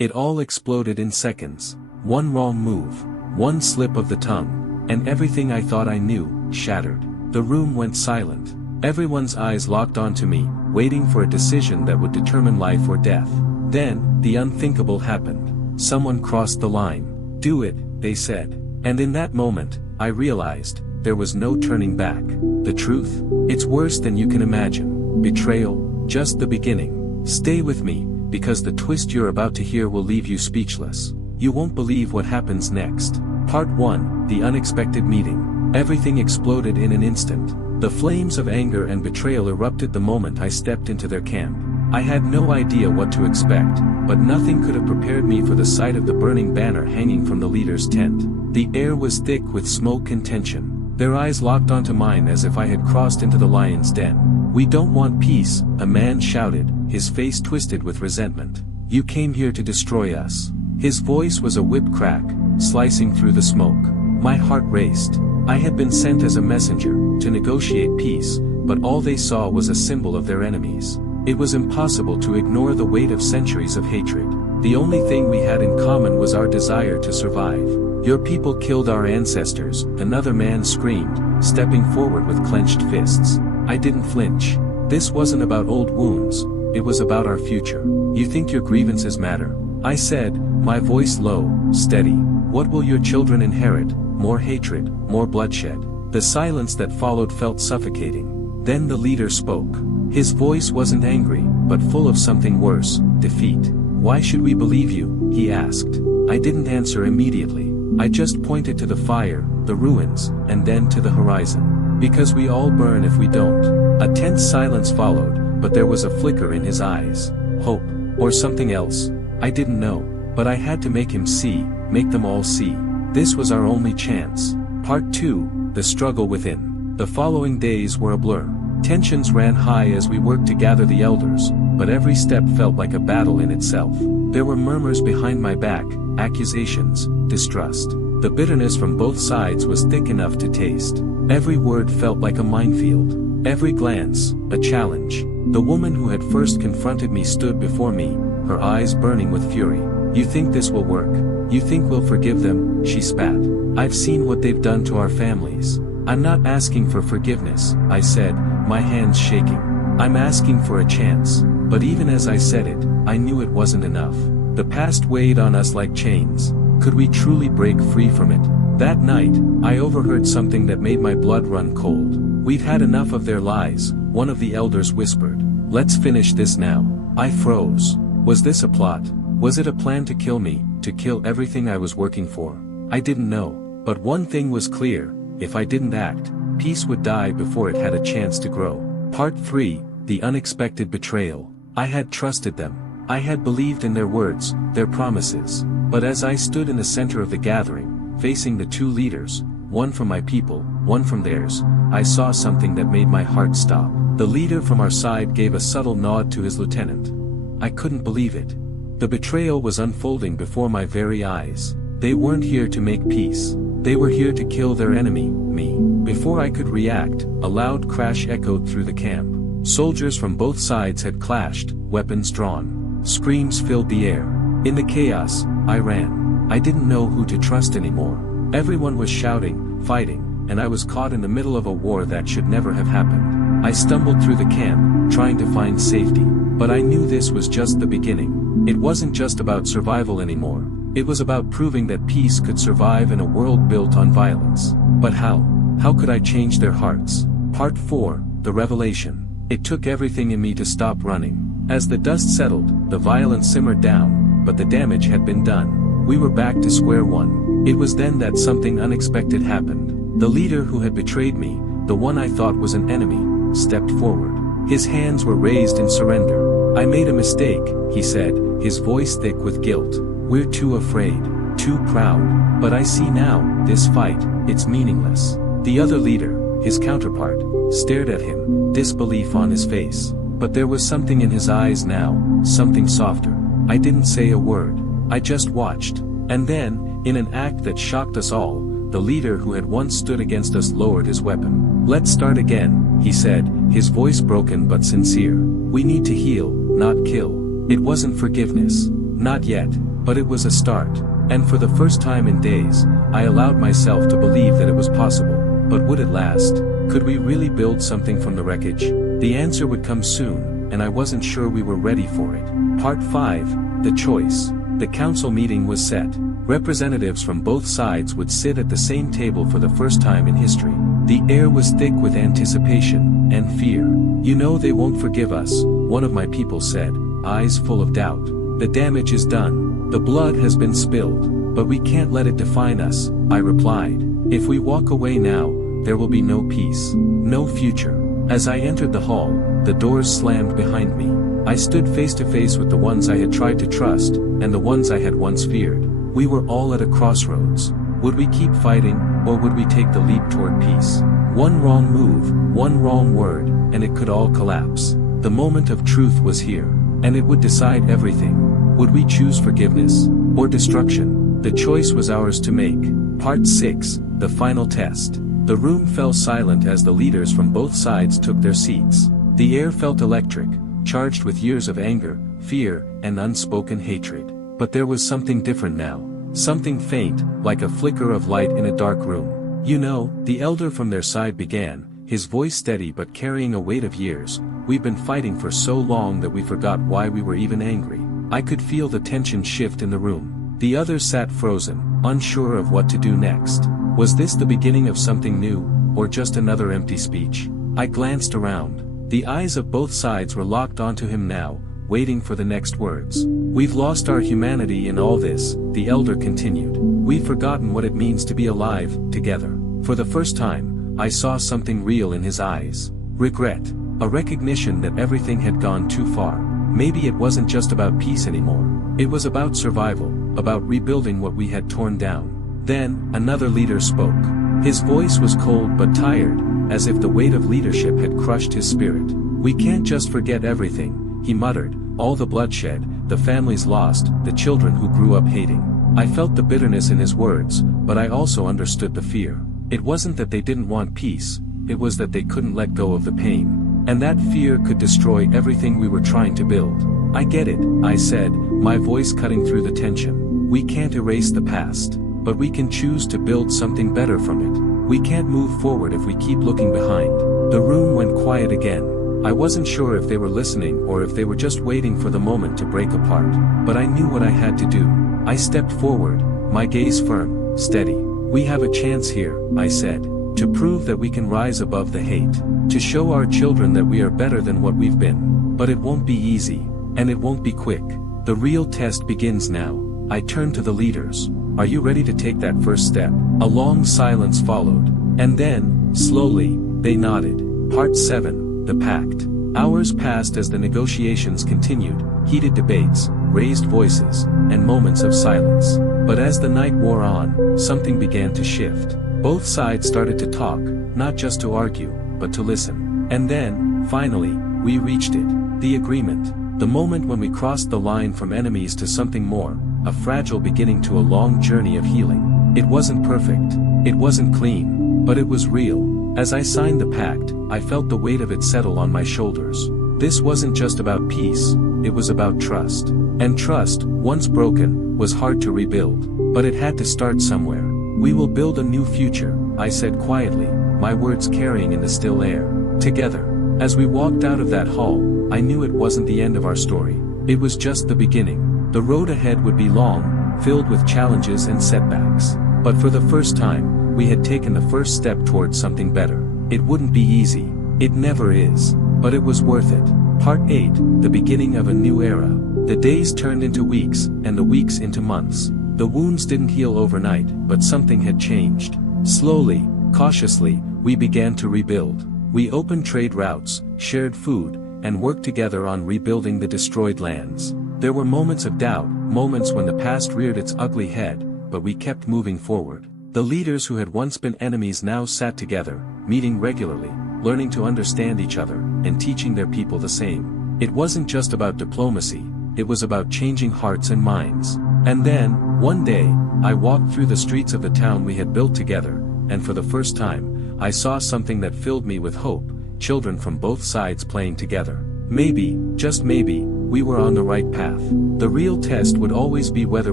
It all exploded in seconds. One wrong move, one slip of the tongue, and everything I thought I knew, shattered. The room went silent. Everyone's eyes locked onto me, waiting for a decision that would determine life or death. Then, the unthinkable happened. Someone crossed the line. "Do it," they said. And in that moment, I realized, there was no turning back. The truth? It's worse than you can imagine. Betrayal, just the beginning. Stay with me, because the twist you're about to hear will leave you speechless. You won't believe what happens next. Part 1, The Unexpected Meeting. Everything exploded in an instant. The flames of anger and betrayal erupted the moment I stepped into their camp. I had no idea what to expect, but nothing could have prepared me for the sight of the burning banner hanging from the leader's tent. The air was thick with smoke and tension. Their eyes locked onto mine as if I had crossed into the lion's den. "We don't want peace," a man shouted, his face twisted with resentment. "You came here to destroy us." His voice was a whip crack, slicing through the smoke. My heart raced. I had been sent as a messenger, to negotiate peace, but all they saw was a symbol of their enemies. It was impossible to ignore the weight of centuries of hatred. The only thing we had in common was our desire to survive. "Your people killed our ancestors," another man screamed, stepping forward with clenched fists. I didn't flinch. This wasn't about old wounds, it was about our future. "You think your grievances matter?" I said, my voice low, steady. "What will your children inherit? More hatred, more bloodshed." The silence that followed felt suffocating. Then the leader spoke. His voice wasn't angry, but full of something worse, defeat. "Why should we believe you?" he asked. I didn't answer immediately. I just pointed to the fire, the ruins, and then to the horizon. "Because we all burn if we don't." A tense silence followed, but there was a flicker in his eyes. Hope, or something else. I didn't know, but I had to make him see, make them all see. This was our only chance. Part 2, The Struggle Within. The following days were a blur. Tensions ran high as we worked to gather the elders, but every step felt like a battle in itself. There were murmurs behind my back, accusations, distrust. The bitterness from both sides was thick enough to taste. Every word felt like a minefield. Every glance, a challenge. The woman who had first confronted me stood before me, her eyes burning with fury. "You think this will work? You think we'll forgive them?" she spat. "I've seen what they've done to our families." "I'm not asking for forgiveness," I said, my hands shaking. "I'm asking for a chance." But even as I said it, I knew it wasn't enough. The past weighed on us like chains. Could we truly break free from it? That night, I overheard something that made my blood run cold. "We've had enough of their lies," one of the elders whispered. "Let's finish this now." I froze. Was this a plot? Was it a plan to kill me, to kill everything I was working for? I didn't know. But one thing was clear, if I didn't act, peace would die before it had a chance to grow. Part 3, The Unexpected Betrayal. I had trusted them. I had believed in their words, their promises. But as I stood in the center of the gathering, facing the two leaders, one from my people, one from theirs, I saw something that made my heart stop. The leader from our side gave a subtle nod to his lieutenant. I couldn't believe it. The betrayal was unfolding before my very eyes. They weren't here to make peace. They were here to kill their enemy, me. Before I could react, a loud crash echoed through the camp. Soldiers from both sides had clashed, weapons drawn. Screams filled the air. In the chaos, I ran. I didn't know who to trust anymore. Everyone was shouting, fighting, and I was caught in the middle of a war that should never have happened. I stumbled through the camp, trying to find safety. But I knew this was just the beginning. It wasn't just about survival anymore. It was about proving that peace could survive in a world built on violence. But how? How could I change their hearts? Part 4, The Revelation. It took everything in me to stop running. As the dust settled, the violence simmered down, but the damage had been done. We were back to square one. It was then that something unexpected happened. The leader who had betrayed me, the one I thought was an enemy, stepped forward. His hands were raised in surrender. "I made a mistake," he said, his voice thick with guilt. "We're too afraid, too proud. But I see now, this fight, it's meaningless." The other leader, his counterpart, stared at him, disbelief on his face. But there was something in his eyes now, something softer. I didn't say a word. I just watched. And then, in an act that shocked us all, the leader who had once stood against us lowered his weapon. "Let's start again," he said, his voice broken but sincere. "We need to heal, not kill." It wasn't forgiveness. Not yet, but it was a start. And for the first time in days, I allowed myself to believe that it was possible. But would it last? Could we really build something from the wreckage? The answer would come soon, and I wasn't sure we were ready for it. Part 5, The Choice. The council meeting was set. Representatives from both sides would sit at the same table for the first time in history. The air was thick with anticipation and fear. "You know they won't forgive us," one of my people said, eyes full of doubt. "The damage is done. The blood has been spilled. But we can't let it define us," I replied. "If we walk away now, there will be no peace, no future." As I entered the hall, the doors slammed behind me. I stood face to face with the ones I had tried to trust, and the ones I had once feared. We were all at a crossroads. Would we keep fighting, or would we take the leap toward peace? One wrong move, one wrong word, and it could all collapse. The moment of truth was here, and it would decide everything. Would we choose forgiveness, or destruction? The choice was ours to make. Part 6, The Final Test. The room fell silent as the leaders from both sides took their seats. The air felt electric, charged with years of anger, fear, and unspoken hatred. But there was something different now. Something faint, like a flicker of light in a dark room. "You know," the elder from their side began, his voice steady but carrying a weight of years, "we've been fighting for so long that we forgot why we were even angry." I could feel the tension shift in the room. The others sat frozen, unsure of what to do next. Was this the beginning of something new, or just another empty speech? I glanced around. The eyes of both sides were locked onto him now, waiting for the next words. "We've lost our humanity in all this," the elder continued. "We've forgotten what it means to be alive, together." For the first time, I saw something real in his eyes. Regret. A recognition that everything had gone too far. Maybe it wasn't just about peace anymore. It was about survival, about rebuilding what we had torn down. Then, another leader spoke. His voice was cold but tired, as if the weight of leadership had crushed his spirit. "We can't just forget everything," he muttered, "all the bloodshed, the families lost, the children who grew up hating." I felt the bitterness in his words, but I also understood the fear. It wasn't that they didn't want peace, it was that they couldn't let go of the pain. And that fear could destroy everything we were trying to build. "I get it," I said, my voice cutting through the tension. "We can't erase the past. But we can choose to build something better from it. We can't move forward if we keep looking behind." The room went quiet again. I wasn't sure if they were listening or if they were just waiting for the moment to break apart. But I knew what I had to do. I stepped forward, my gaze firm, steady. "We have a chance here," I said, "to prove that we can rise above the hate. To show our children that we are better than what we've been. But it won't be easy. And it won't be quick. The real test begins now." I turned to the leaders. "Are you ready to take that first step?" A long silence followed. And then, slowly, they nodded. Part 7, The Pact. Hours passed as the negotiations continued, heated debates, raised voices, and moments of silence. But as the night wore on, something began to shift. Both sides started to talk, not just to argue, but to listen. And then, finally, we reached it. The agreement. The moment when we crossed the line from enemies to something more. A fragile beginning to a long journey of healing. It wasn't perfect. It wasn't clean. But it was real. As I signed the pact, I felt the weight of it settle on my shoulders. This wasn't just about peace, it was about trust. And trust, once broken, was hard to rebuild. But it had to start somewhere. "We will build a new future," I said quietly, my words carrying in the still air. "Together." As we walked out of that hall, I knew it wasn't the end of our story. It was just the beginning. The road ahead would be long, filled with challenges and setbacks. But for the first time, we had taken the first step towards something better. It wouldn't be easy. It never is. But it was worth it. Part 8, The Beginning of a New Era. The days turned into weeks, and the weeks into months. The wounds didn't heal overnight, but something had changed. Slowly, cautiously, we began to rebuild. We opened trade routes, shared food, and worked together on rebuilding the destroyed lands. There were moments of doubt, moments when the past reared its ugly head, but we kept moving forward. The leaders who had once been enemies now sat together, meeting regularly, learning to understand each other, and teaching their people the same. It wasn't just about diplomacy, it was about changing hearts and minds. And then, one day, I walked through the streets of the town we had built together, and for the first time, I saw something that filled me with hope, children from both sides playing together. Maybe, just maybe, we were on the right path. The real test would always be whether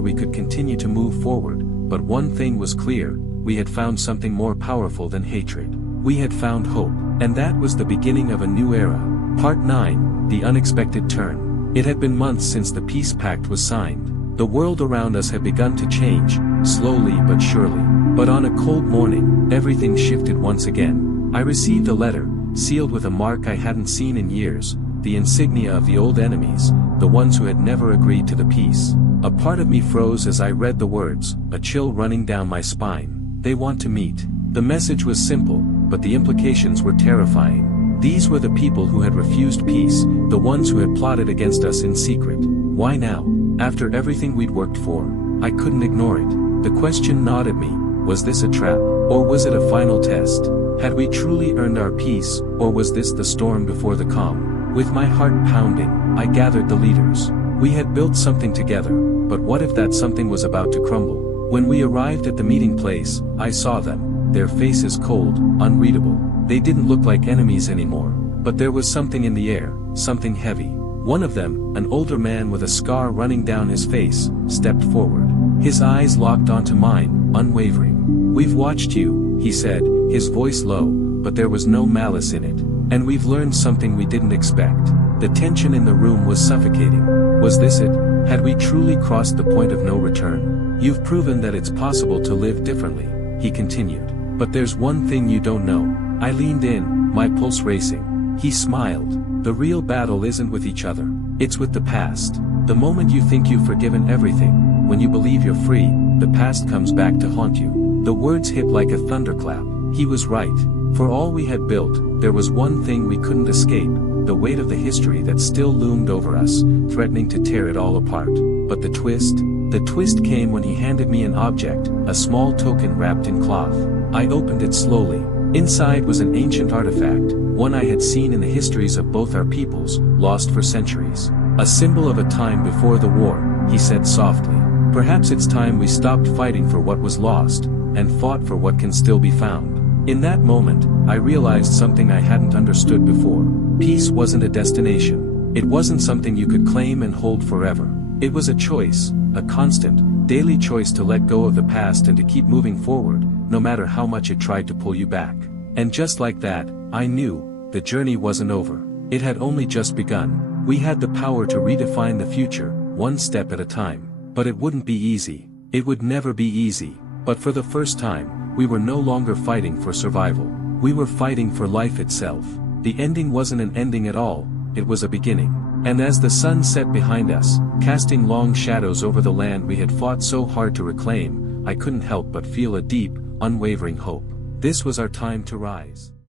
we could continue to move forward, but one thing was clear, we had found something more powerful than hatred. We had found hope, and that was the beginning of a new era. Part 9, The Unexpected Turn. It had been months since the peace pact was signed. The world around us had begun to change, slowly but surely. But on a cold morning, everything shifted once again. I received a letter, sealed with a mark I hadn't seen in years, the insignia of the old enemies, the ones who had never agreed to the peace. A part of me froze as I read the words, a chill running down my spine. They want to meet. The message was simple, but the implications were terrifying. These were the people who had refused peace, the ones who had plotted against us in secret. Why now? After everything we'd worked for, I couldn't ignore it. The question gnawed at me, was this a trap, or was it a final test? Had we truly earned our peace, or was this the storm before the calm? With my heart pounding, I gathered the leaders. We had built something together, but what if that something was about to crumble? When we arrived at the meeting place, I saw them, their faces cold, unreadable. They didn't look like enemies anymore, but there was something in the air, something heavy. One of them, an older man with a scar running down his face, stepped forward. His eyes locked onto mine, unwavering. "We've watched you," he said, his voice low, but there was no malice in it. "And we've learned something we didn't expect." The tension in the room was suffocating. Was this it? Had we truly crossed the point of no return? "You've proven that it's possible to live differently," he continued. "But there's one thing you don't know." I leaned in, my pulse racing. He smiled. "The real battle isn't with each other. It's with the past. The moment you think you've forgiven everything, when you believe you're free, the past comes back to haunt you." The words hit like a thunderclap. He was right. For all we had built, there was one thing we couldn't escape, the weight of the history that still loomed over us, threatening to tear it all apart. But the twist came when he handed me an object, a small token wrapped in cloth. I opened it slowly. Inside was an ancient artifact, one I had seen in the histories of both our peoples, lost for centuries. "A symbol of a time before the war," he said softly. "Perhaps it's time we stopped fighting for what was lost, and fought for what can still be found." In that moment, I realized something I hadn't understood before. Peace wasn't a destination. It wasn't something you could claim and hold forever. It was a choice, a constant, daily choice to let go of the past and to keep moving forward, no matter how much it tried to pull you back. And just like that, I knew, the journey wasn't over. It had only just begun. We had the power to redefine the future, one step at a time. But it wouldn't be easy. It would never be easy. But for the first time, we were no longer fighting for survival. We were fighting for life itself. The ending wasn't an ending at all, it was a beginning. And as the sun set behind us, casting long shadows over the land we had fought so hard to reclaim, I couldn't help but feel a deep, unwavering hope. This was our time to rise.